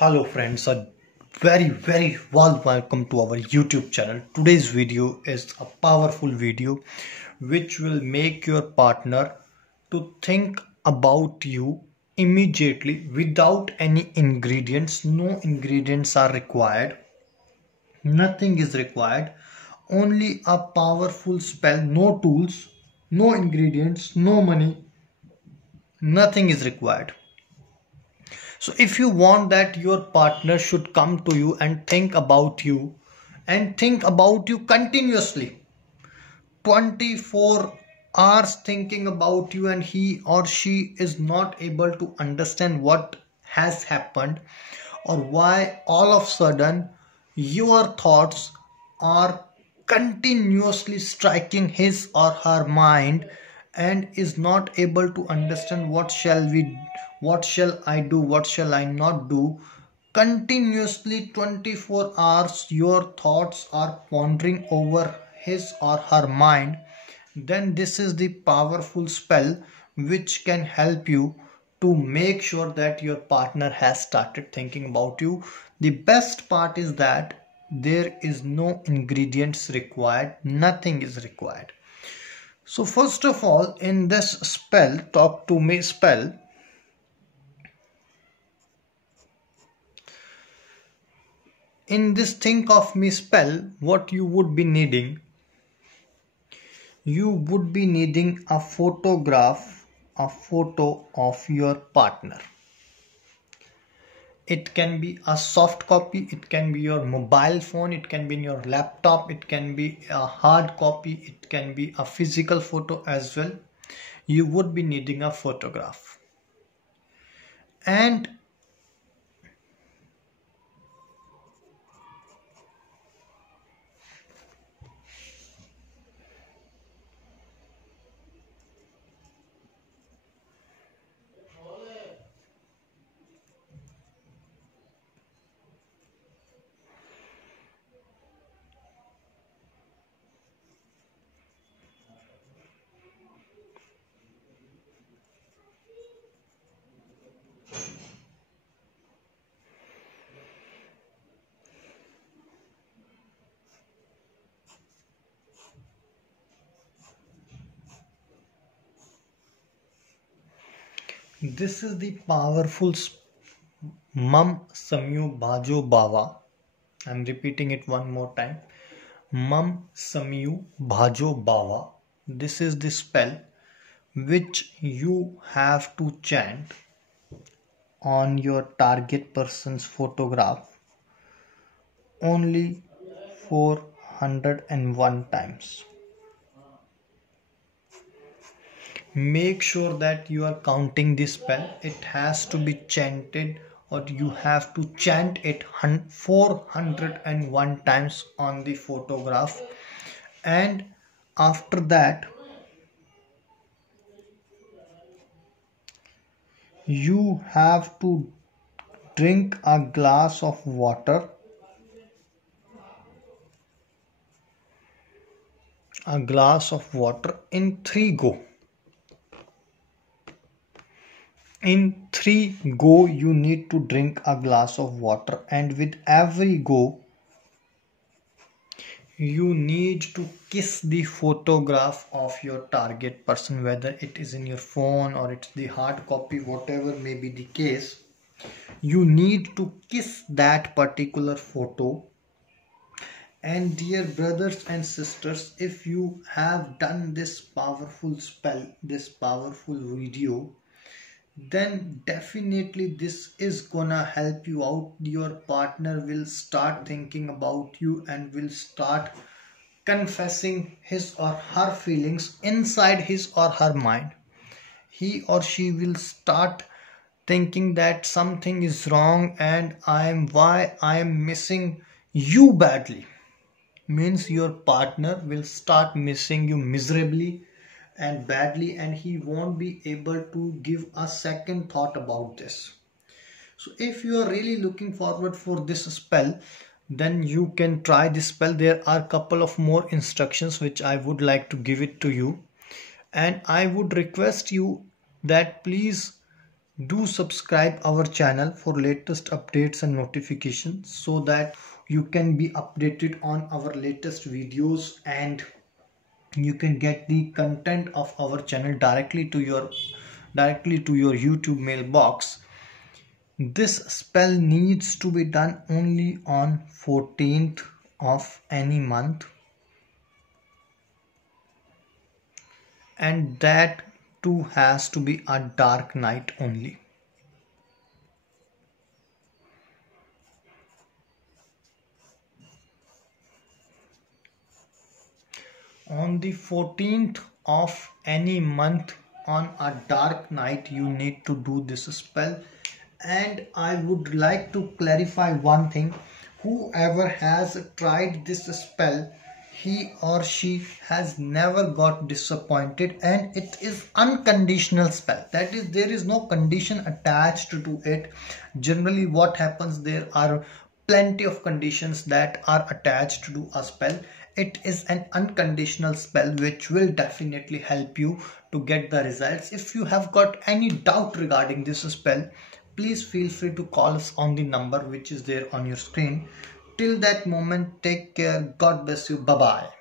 Hello friends, a very warm welcome to our YouTube channel. Today's video is a powerful video which will make your partner to think about you immediately without any ingredients. No ingredients are required. Nothing is required. Only a powerful spell, no tools, no ingredients, no money. Nothing is required. So if you want that your partner should come to you and think about you continuously, 24 hours thinking about you, and he or she is not able to understand what has happened or why all of a sudden your thoughts are continuously striking his or her mind, and is not able to understand what shall I do, what shall I not do. Continuously 24 hours your thoughts are pondering over his or her mind. Then this is the powerful spell which can help you to make sure that your partner has started thinking about you. The best part is that there is no ingredients required, nothing is required. So first of all, in this spell, talk to me spell, in this think of me spell, what you would be needing, you would be needing a photograph, a photo of your partner. It can be a soft copy, it can be your mobile phone, it can be in your laptop, it can be a hard copy, it can be a physical photo as well. You would be needing a photograph. And this is the powerful Mum Samyu Bhajo Bava. I'm repeating it one more time. Mum Samyu Bhajo Bava. This is the spell which you have to chant on your target person's photograph only 401 times. Make sure that you are counting this spell. It has to be chanted, or you have to chant it 401 times on the photograph. And after that, you have to drink a glass of water, in 3 go. In 3 go you need to drink a glass of water, and with every go you need to kiss the photograph of your target person, whether it is in your phone or it's the hard copy, whatever may be the case. You need to kiss that particular photo. And dear brothers and sisters, if you have done this powerful spell, this powerful video, then definitely this is gonna help you out. Your partner will start thinking about you and will start confessing his or her feelings inside his or her mind. He or she will start thinking that something is wrong and why I am missing you badly. Means your partner will start missing you miserably and badly, and he won't be able to give a second thought about this. So if you are really looking forward for this spell, then you can try this spell. There are a couple of more instructions which I would like to give it to you, and I would request you that please Do subscribe our channel for latest updates and notifications so that you can be updated on our latest videos and you can get the content of our channel directly to your YouTube mailbox. This spell needs to be done only on 14th of any month, and that too has to be a dark night only. On the 14th of any month on a dark night you need to do this spell. And I would like to clarify one thing: whoever has tried this spell, he or she has never got disappointed, and it is unconditional spell. That is, there is no condition attached to it. Generally what happens, there are plenty of conditions that are attached to a spell. It is an unconditional spell which will definitely help you to get the results. If you have got any doubt regarding this spell, please feel free to call us on the number which is there on your screen. Till that moment, take care. God bless you. Bye bye.